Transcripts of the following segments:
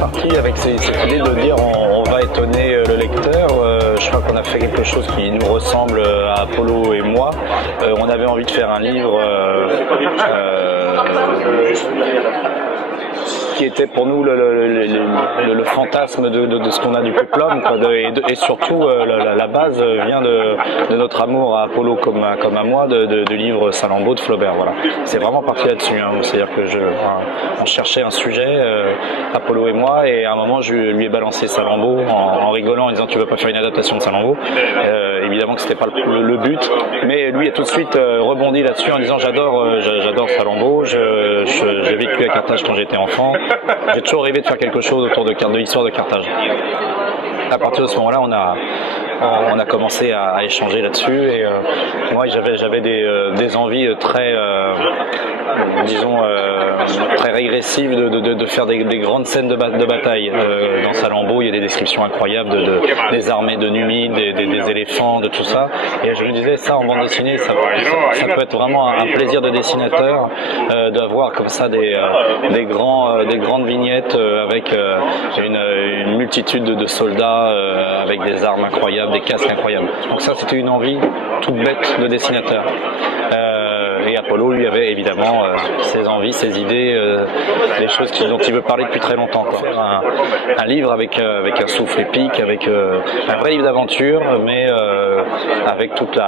parti avec cette idée de dire on va étonner le lecteur. Je crois qu'on a fait quelque chose qui nous ressemble à Apollo et moi. On avait envie de faire un livre qui était pour nous le fantasme de ce qu'on a du péplum, quoi, et surtout la base vient de notre amour à Apollo comme à moi du livre Salammbô de Flaubert. Voilà. C'est vraiment parti là-dessus, hein. C'est-à-dire que on cherchait un sujet, Apollo et moi, et à un moment je lui ai balancé Salammbô en rigolant, en disant tu veux pas faire une adaptation de Salammbô. Évidemment que c'était pas le but, mais lui a tout de suite rebondi là-dessus en disant j'adore Salammbô, j'ai vécu à Carthage quand j'étais enfant. J'ai toujours rêvé de faire quelque chose autour de l'histoire de Carthage. À partir de ce moment-là, on a commencé à échanger là-dessus, et moi j'avais des envies très, très régressives de faire des grandes scènes de bataille. Dans Salammbô, il y a des descriptions incroyables des armées de Numides, des éléphants, de tout ça. Et je me disais, ça en bande dessinée, ça peut être vraiment un plaisir de dessinateur, d'avoir comme ça des grandes vignettes avec une multitude de soldats avec des armes incroyables, des casques incroyables. Donc ça, c'était une envie toute bête de dessinateur. Et Apollo, lui, avait évidemment ses envies, ses idées, des choses dont il veut parler depuis très longtemps. Faire un livre avec un souffle épique, avec un vrai livre d'aventure, mais avec toutes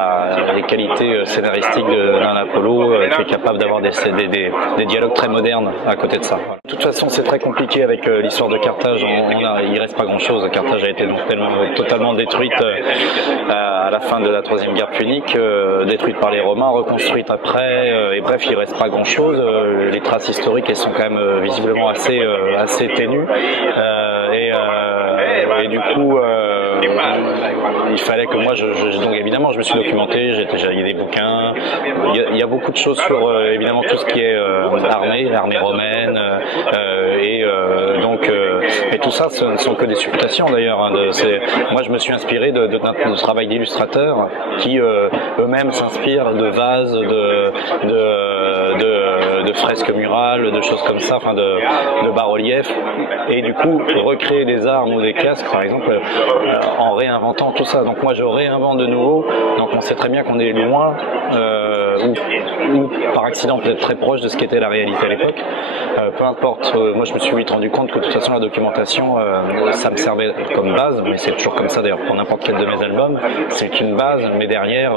les qualités scénaristiques d'un Apollo qui est capable d'avoir des dialogues très modernes à côté de ça. Voilà. De toute façon, c'est très compliqué avec l'histoire de Carthage. Il reste pas grand-chose. Carthage a été totalement détruite à la fin de la Troisième Guerre punique, détruite par les Romains, reconstruite après. Et bref, il reste pas grand-chose. Les traces historiques, elles sont quand même visiblement assez ténues. Et du coup, il fallait que moi, donc évidemment, je me suis documenté, j'ai lu des bouquins. Il y a beaucoup de choses sur évidemment tout ce qui est l'armée romaine, et tout ça, ce ne sont que des supputations d'ailleurs. Hein, moi, je me suis inspiré de travail d'illustrateurs qui eux-mêmes s'inspirent de vases, de fresques murales, de choses comme ça, enfin de bas-reliefs, et du coup recréer des armes ou des casques, par exemple, en réinventant tout ça. Donc moi, je réinvente de nouveau. Donc on sait très bien qu'on est loin, ou par accident peut-être très proche de ce qu'était la réalité à l'époque. Peu importe. Moi, je me suis vite rendu compte que de toute façon la documentation, ça me servait comme base, mais c'est toujours comme ça d'ailleurs pour n'importe quel de mes albums. C'est une base, mais derrière,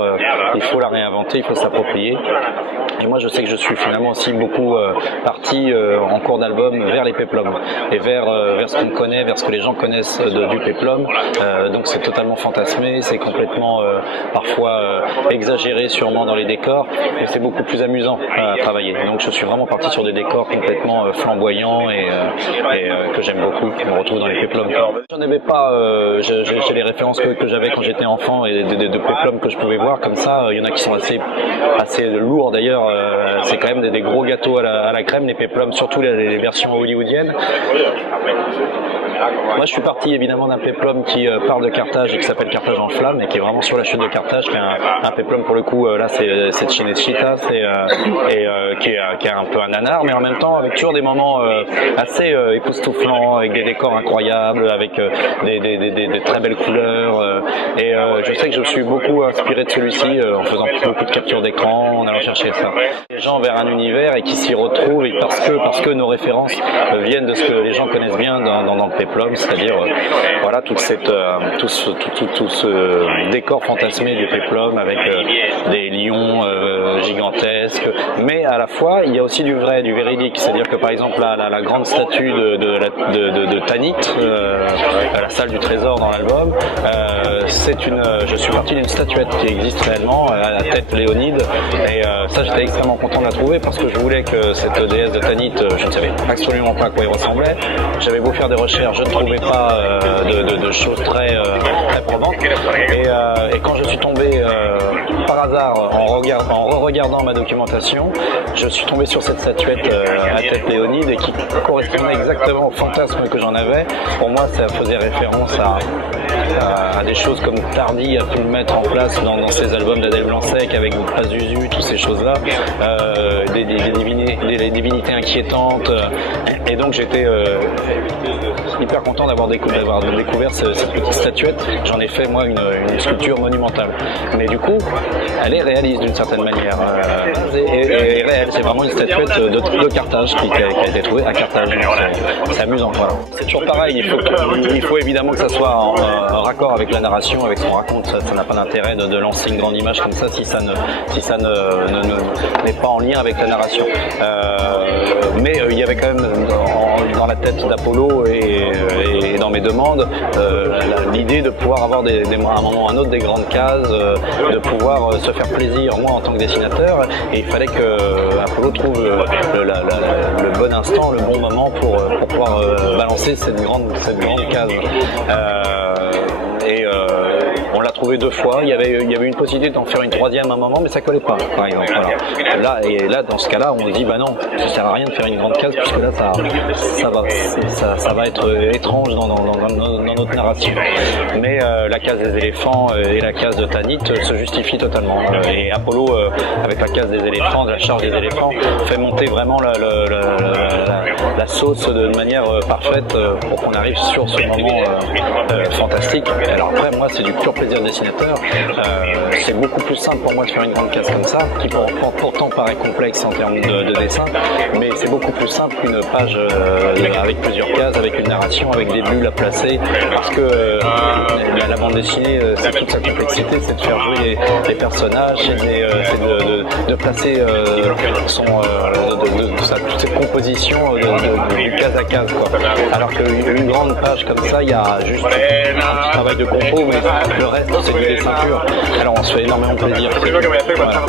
il faut la réinventer, il faut s'approprier. Et moi, je sais que je suis finalement aussi beaucoup parti en cours d'album vers les péplums et vers ce qu'on connaît, vers ce que les gens connaissent du péplum. Donc c'est totalement fantasmé, c'est complètement parfois exagéré sûrement dans les décors, et c'est beaucoup plus amusant à travailler. Donc je suis vraiment parti sur des décors complètement flamboyants et que j'aime beaucoup, qu'on retrouve dans les péplums. J'en avais pas, j'ai les références que j'avais quand j'étais enfant et de péplums que je pouvais voir comme ça. Il y en a qui sont assez lourds d'ailleurs. C'est quand même des gros gâteaux à la crème, les péplums, surtout les versions hollywoodiennes. Moi, je suis parti évidemment d'un péplum qui parle de Carthage et qui s'appelle Carthage en flammes, et qui est vraiment sur la chute de Carthage, qui est un péplum pour le coup. Là, c'est de Cinecittà, qui est un peu un nanar, mais en même temps avec toujours des moments assez époustouflants, avec des décors incroyables, avec des très belles couleurs. Et je sais que je me suis beaucoup inspiré de celui-ci en faisant beaucoup de captures d'écran, en allant chercher ça. Les gens vers un univers et qui s'y retrouvent, et parce que nos références viennent de ce que les gens connaissent bien dans le péplum, c'est-à-dire voilà tout ce décor fantasmé du péplum avec des lions gigantesques, mais à la fois il y a aussi du vrai, du véridique, c'est-à-dire que par exemple la grande statue de Tanit, la salle du trésor dans l'album, je suis parti d'une statuette qui existe réellement à la tête Léonide, et ça j'étais extrêmement content de la trouver parce que je voulais que cette déesse de Tanit, je ne savais absolument pas à quoi il ressemblait. J'avais beau faire des recherches, je ne trouvais pas de choses très probantes, et quand je suis tombé par hasard en regardant ma documentation, je suis tombé sur cette statuette à tête Léonide, et qui correspondait exactement au fantasme que j'en avais. Pour moi, ça faisait référence à des choses comme Tardy a pu le mettre en place dans ses albums d'Adèle Blanc-Sec avec Pazuzu, toutes ces choses-là. des divinités inquiétantes. Et donc j'étais hyper content d'avoir découvert cette petite statuette. J'en ai fait moi une sculpture monumentale. Mais du coup, elle est réaliste d'une certaine manière. Et réelle, c'est vraiment une statuette de Carthage qui a été trouvée à Carthage. C'est amusant. Voilà. C'est toujours pareil, il faut évidemment que ça soit en raccord avec la narration, avec ce qu'on raconte. Ça n'a pas d'intérêt de lancer une grande image comme ça si ça n'est pas en lien avec la narration. Mais il y avait quand même dans la tête d'Apollo et dans mes demandes l'idée de pouvoir avoir à un moment ou à un autre des grandes cases, de pouvoir se faire plaisir moi en tant que dessinateur, et il fallait que Apollo trouve le bon instant, le bon moment pour pouvoir balancer cette grande case. On l'a trouvé 2 fois. Il y avait une possibilité d'en faire une 3e à un moment, mais ça collait pas, par exemple. Voilà. Là, dans ce cas-là, on se dit, bah non, ça sert à rien de faire une grande case, puisque là, ça va être étrange dans notre narration. Mais la case des éléphants et la case de Tanit se justifient totalement. Et Apollo, avec la case des éléphants, de la charge des éléphants, fait monter vraiment la sauce de manière parfaite pour qu'on arrive sur ce moment fantastique. Alors après, moi, c'est du pur plaisir de dessinateur. C'est beaucoup plus simple pour moi de faire une grande case comme ça, qui pourtant paraît complexe en termes de dessin, mais c'est beaucoup plus simple qu'une page avec plusieurs cases, avec une narration, avec des bulles à placer, parce que la bande dessinée, c'est toute sa complexité, c'est de faire jouer les personnages, c'est de placer toute cette composition du case à case, quoi. Alors qu'une grande page comme ça, il y a juste un petit travail de compo, mais le reste c'est du dessin pur. Alors on se fait énormément plaisir. Voilà.